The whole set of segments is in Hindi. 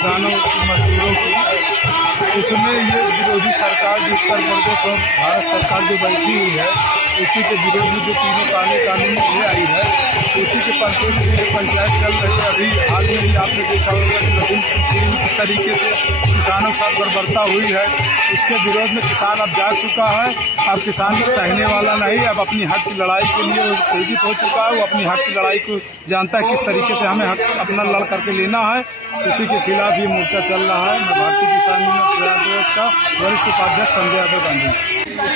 किसानों मजदूरों की, इसमें ये विरोधी सरकार जो उत्तर प्रदेश और भारत सरकार जो बैठी हुई है, उसी के विरोध में जो तीनों काले कानून ले आई है, उसी के परिपेक्ष में ये पंचायत चल रही है। अभी हाल में भी आपने देखा होगा कि लखीमपुर में किस तरीके से किसानों के साथ बर्बरता हुई है। उसके विरोध में किसान अब जाग चुका है। अब किसान को सहने वाला नहीं, अब अपनी हक की लड़ाई के लिए वो उत्तेजित हो चुका है। वो अपनी हक की लड़ाई को जानता है किस तरीके से हमें हक अपना लड़ करके लेना है। उसी के खिलाफ ये मोर्चा चल रहा है। मैं भारतीय किसान यूनियन का वरिष्ठ उपाध्यक्ष संजय यादव गांधी।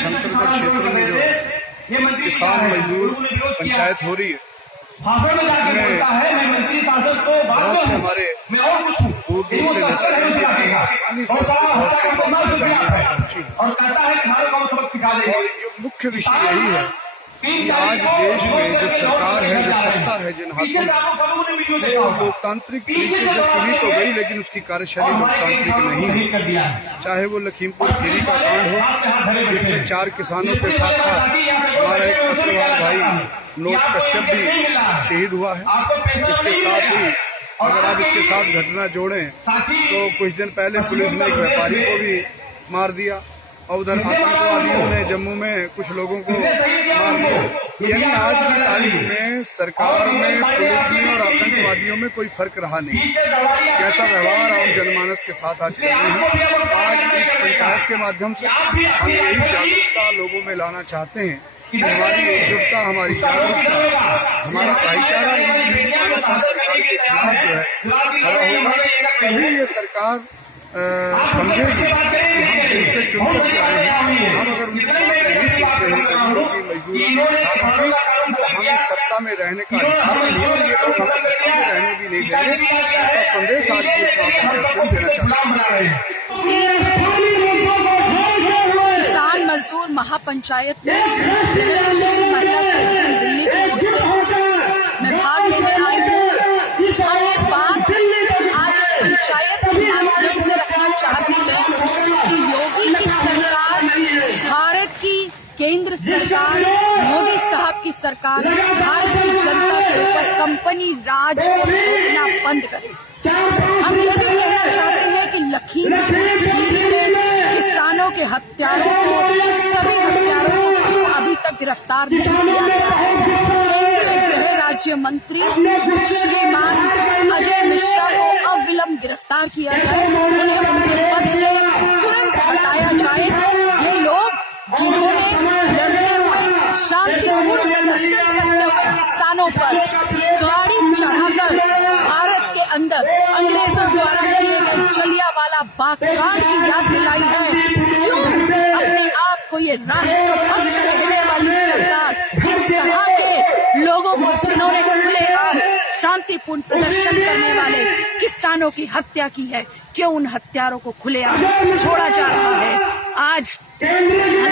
शंकरगढ़ क्षेत्र में जो किसान मजदूर पंचायत हो रही है, इसमें बहुत से हमारे दूर दूर से नेता स्थानीय स्तर से बहुत से पहुंची है। और ये मुख्य विषय यही है कि आज देश में जो सरकार है, जो सत्ता है, जिन हाथों में वो लोकतांत्रिक तरीके से चुनी तो गई, लेकिन उसकी कार्यशैली लोकतांत्रिक नहीं है। चाहे वो लखीमपुर खीरी का कांड हो, जिसमें 4 किसानों के साथ साथ हमारा एक पत्रकार भाई नोट कश्यप भी शहीद हुआ है। इसके साथ ही अगर आप इसके साथ घटना जोड़ें तो कुछ दिन पहले पुलिस ने एक व्यापारी को भी मार दिया और उधर आतंकवादियों ने जम्मू में कुछ लोगों को मार दिया। यानी आज की तारीख में सरकार में, पुलिस में और आतंकवादियों में कोई फर्क रहा नहीं। कैसा व्यवहार आम जनमानस के साथ आज कर रहे हैं। आज इस पंचायत के माध्यम से हम यही जागरूकता लोगों में लाना चाहते हैं कि हमारी एकजुटता, हमारी जागरूकता, हमारा भाईचारा सरकार के खिलाफ जो है खड़ा होगा, तभी ये सरकार समझेगी कि हम जिनसे चुनकर के आए हैं, हम अगर उनकी बात नहीं सुनते हैं गरीबों की, मजदूरों की, किसानों की, तो हमें सत्ता में रहने का अधिकार नहीं है और ये लोग हमें सत्ता में रहने भी नहीं देंगे। ऐसा संदेश आज की इस बात से देना चाहते हैं। किसान मजदूर महापंचायत में प्रगतिशील महिला संगठन दिल्ली की ओर से मैं भाग लेने आई हूँ। हम ये बात आज इस पंचायत के माध्यम से रखना चाहती है कि योगी की सरकार, भारत की केंद्र सरकार, मोदी साहब की सरकार भारत की जनता के ऊपर कंपनी राज को थोपना बंद करे। हम ये भी कहना चाहते हैं कि लखीमपुर खीरी में किसानों के हत्यारों को, सभी हत्यारों को क्यों अभी तक गिरफ्तार नहीं किया गया है। केंद्रीय गृह राज्य मंत्री श्रीमान अजय मिश्रा को अविलंब गिरफ्तार किया जाए, उन्हें उनके पद से तुरंत हटाया जाए। ये लोग जिन्होंने लड़ते हुए, शांतिपूर्ण प्रदर्शन करते हुए किसानों पर गाड़ी चढ़ाकर भारत के अंदर अंग्रेजों द्वारा किए गए जलियांवाला बाग कांड की याद दिलाई है, क्यों अपने आप को ये राष्ट्रभक्त कहने वाली सरकार इस तरह के लोगों को, जिन्होंने खुलेआम शांतिपूर्ण प्रदर्शन करने वाले किसानों की हत्या की है, क्यों उन हत्यारों को खुलेआम छोड़ा जा रहा है। आज हम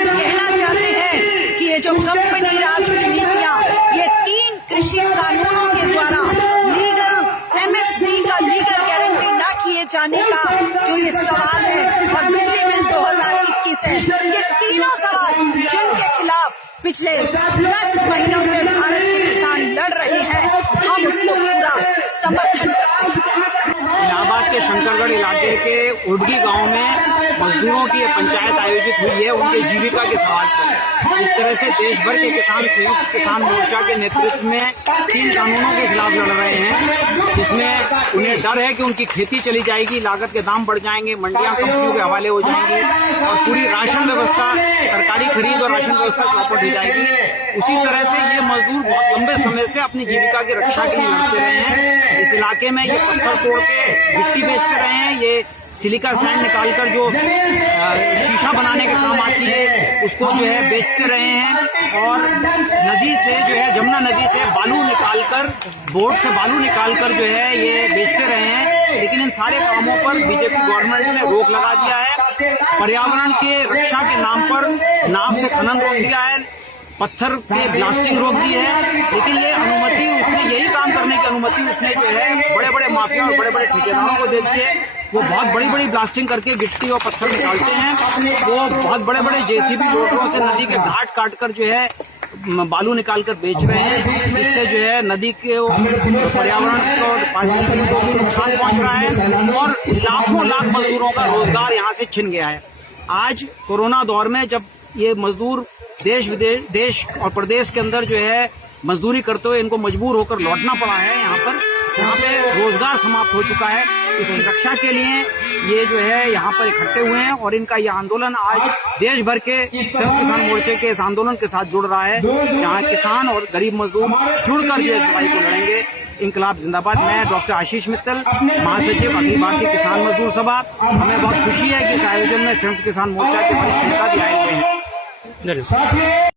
कहना चाहते हैं कि ये जो कंपनी राज की नीतियां, ये 3 कृषि कानूनों के द्वारा लीगल MSP का लीगल गारंटी ना किए जाने का जो ये सवाल है, और बिजली बिल 2021 है, ये तीनों सवाल जिनके खिलाफ पिछले 10 महीनों से भारत के किसान लड़ रहे हैं, हम उसको पूरा समर्थन करते हैं। इलाहाबाद के शंकरगढ़ इलाके के उड़गी गांव में मजदूरों की पंचायत आयोजित हुई है उनके जीविका के सवाल पर। इस तरह से देश भर के किसान संयुक्त किसान मोर्चा के नेतृत्व में 3 कानूनों के खिलाफ लड़ रहे हैं, जिसमें उन्हें डर है कि उनकी खेती चली जाएगी, लागत के दाम बढ़ जाएंगे, मंडियां कंपनियों के हवाले हो जाएंगी और पूरी राशन व्यवस्था, सरकारी खरीद और राशन व्यवस्था चौपट हो जाएगी। उसी तरह से ये मजदूर बहुत लंबे समय से अपनी जीविका की रक्षा के लिए लड़ते रहे हैं। इस इलाके में ये पत्थर तोड़ के गिट्टी बेचते रहे हैं, ये सिलिका सैंड निकालकर जो शीशा बनाने के काम आती है उसको जो है बेचते रहे हैं, और नदी से जो है जमुना नदी से बालू निकालकर, बोट से बालू निकालकर जो है ये बेचते रहे हैं। लेकिन इन सारे कामों पर बीजेपी गवर्नमेंट ने रोक लगा दिया है। पर्यावरण के रक्षा के नाम पर नाव से खनन रोक दिया है, पत्थर के ब्लास्टिंग रोक दी है, लेकिन ये अनुमति उसने, यही काम करने की अनुमति उसने जो है बड़े बड़े माफिया और बड़े बड़े ठेकेदारों को दे दी है। वो बहुत बड़ी बड़ी ब्लास्टिंग करके गिट्टी और पत्थर निकालते हैं। वो बहुत बड़े बड़े JCB लोडरों से नदी के घाट काट कर जो है बालू निकाल कर बेच रहे हैं, जिससे जो है नदी के पर्यावरण को और पारिस्थितिकी को भी नुकसान पहुंच रहा है और लाखों लाख मजदूरों का रोजगार यहाँ से छिन गया है। आज कोरोना दौर में जब ये मजदूर देश विदेश, देश और प्रदेश के अंदर जो है मजदूरी करते हुए इनको मजबूर होकर लौटना पड़ा है, यहाँ पे रोजगार समाप्त हो चुका है। इसकी रक्षा के लिए ये जो है यहाँ पर इकट्ठे हुए हैं और इनका ये आंदोलन आज देश भर के संयुक्त किसान मोर्चे के इस आंदोलन के साथ जुड़ रहा है, जहाँ किसान और गरीब मजदूर जुड़कर जो इस लड़ाई को लड़ेंगे। इंकलाब जिंदाबाद। मैं डॉक्टर आशीष मित्तल, महासचिव अखिल भारतीय किसान मजदूर सभा। हमें बहुत खुशी है कि इस आयोजन में संयुक्त किसान मोर्चा के वरिष्ठ नेता भी आए हुए हैं।